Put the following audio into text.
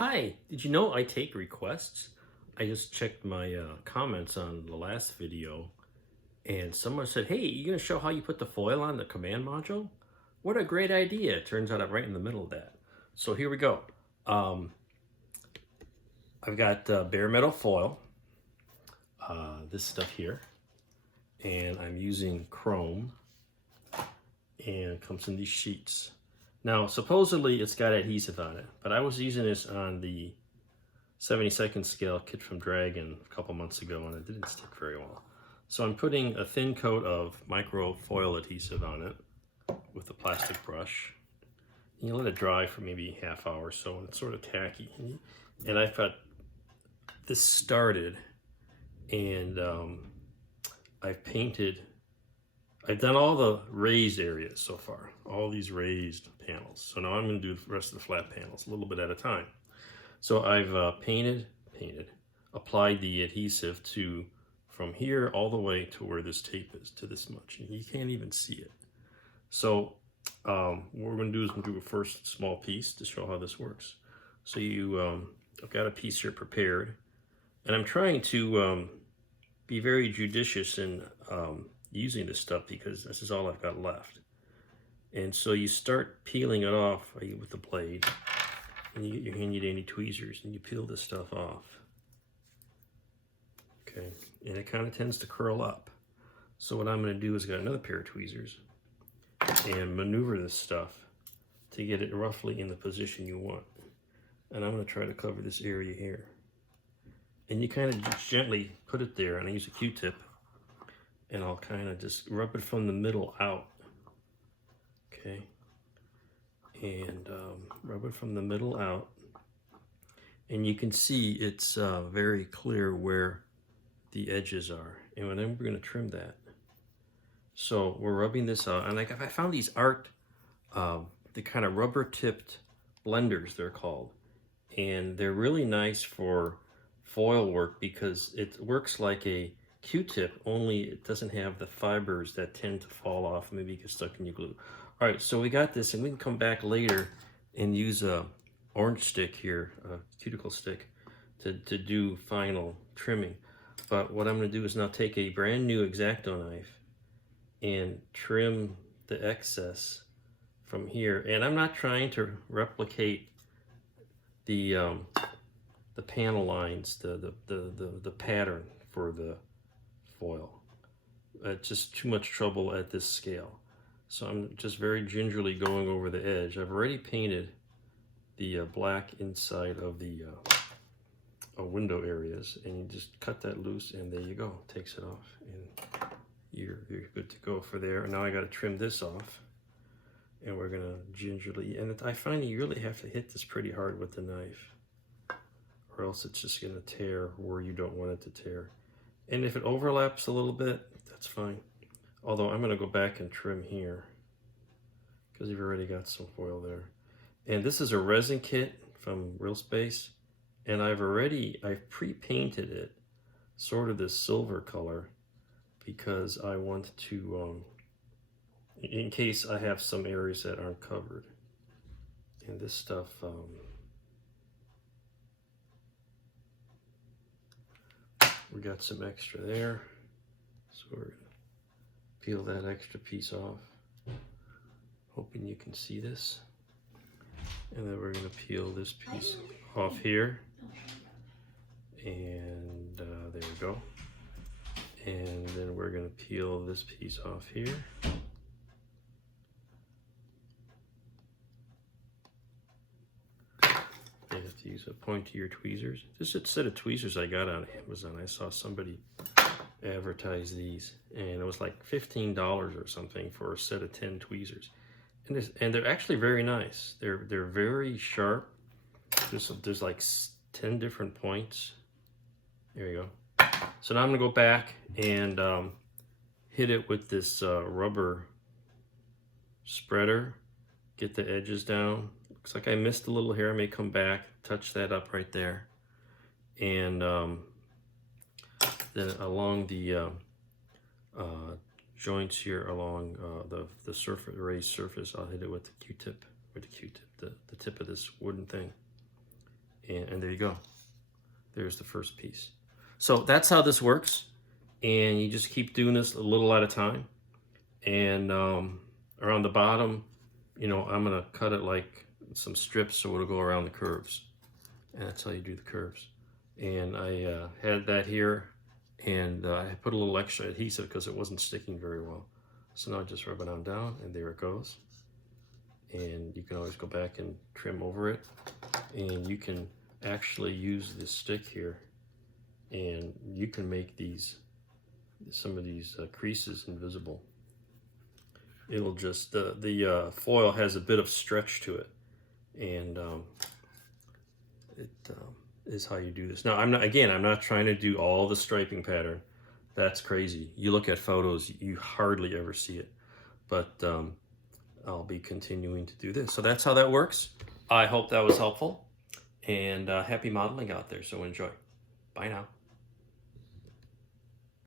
Hi, did you know I take requests? I just checked my comments on the last video and someone said, hey, you gonna show how you put the foil on the command module? What a great idea. It turns out I'm right in the middle of that. So here we go. Um, I've got bare metal foil, this stuff here, and I'm using chrome and it comes in these sheets. Now, supposedly it's got adhesive on it, but I was using this on the 72nd scale kit from Dragon a couple months ago and it didn't stick very well. So I'm putting a thin coat of micro foil adhesive on it with a plastic brush. You let it dry for maybe half hour or so and it's sort of tacky. And I've got this started and I've done all the raised areas so far, all these raised panels. So now I'm gonna do the rest of the flat panels a little bit at a time. So I've applied the adhesive to from here all the way to where this tape is, to this much. And you can't even see it. So what we're going to do is we'll do a first small piece to show how this works. So I've got a piece here prepared, and I'm trying to be very judicious in using this stuff because this is all I've got left. And so you start peeling it off with the blade. And you get your handy dandy tweezers and you peel this stuff off. Okay, and it kind of tends to curl up. So what I'm going to do is get another pair of tweezers and maneuver this stuff to get it roughly in the position you want. And I'm going to try to cover this area here. And you kind of just gently put it there, and I use a Q-tip, and I'll kind of just rub it from the middle out. Okay. And rub it from the middle out, and you can see it's very clear where the edges are, and then we're going to trim that. So we're rubbing this out, and I found these the kind of rubber tipped blenders, they're called, and they're really nice for foil work because it works like a Q-tip, only it doesn't have the fibers that tend to fall off and maybe get stuck in your glue. All right, so we got this, and we can come back later and use a orange stick here, a cuticle stick, to do final trimming. But what I'm going to do is now take a brand new X-Acto knife and trim the excess from here. And I'm not trying to replicate the panel lines, the pattern for the foil. It's just too much trouble at this scale. So I'm just very gingerly going over the edge. I've already painted the black inside of the window areas, and you just cut that loose, and there you go. Takes it off, and you're good to go for there. And now I got to trim this off, and we're gonna gingerly. And I find you really have to hit this pretty hard with the knife, or else it's just gonna tear where you don't want it to tear. And if it overlaps a little bit, that's fine. Although I'm going to go back and trim here because you've already got some foil there. And this is a resin kit from Real Space, and I've pre-painted it sort of this silver color because I want to, in case I have some areas that aren't covered. And this stuff, we got some extra there, so we're gonna peel that extra piece off, hoping you can see this. And then we're gonna peel this piece off here, and there we go. And then we're gonna peel this piece off here. You have to use a pointier tweezers. This is a set of tweezers I got on Amazon. I saw somebody advertise these, and it was like $15 or something for a set of 10 tweezers. And they're actually very nice. They're very sharp. There's like 10 different points. There you go. So now I'm gonna go back and hit it with this rubber spreader. Get the edges down. Looks like I missed a little here. I may come back, touch that up right there. And then along the joints here, along the surface, raised surface, I'll hit it with the Q-tip, the tip of this wooden thing. And there you go. There's the first piece. So that's how this works. And you just keep doing this a little at a time. And around the bottom, you know, I'm gonna cut it like some strips so it'll go around the curves. And that's how you do the curves. And I had that here, and I put a little extra adhesive because it wasn't sticking very well. So now I just rub it on down, and there it goes. And you can always go back and trim over it. And you can actually use this stick here, and you can make some of these creases invisible. It'll just, the foil has a bit of stretch to it, and it is how you do this. Now, I'm not trying to do all the striping pattern. That's crazy. You look at photos, you hardly ever see it, but I'll be continuing to do this. So that's how that works. I hope that was helpful, and happy modeling out there, so enjoy. Bye now.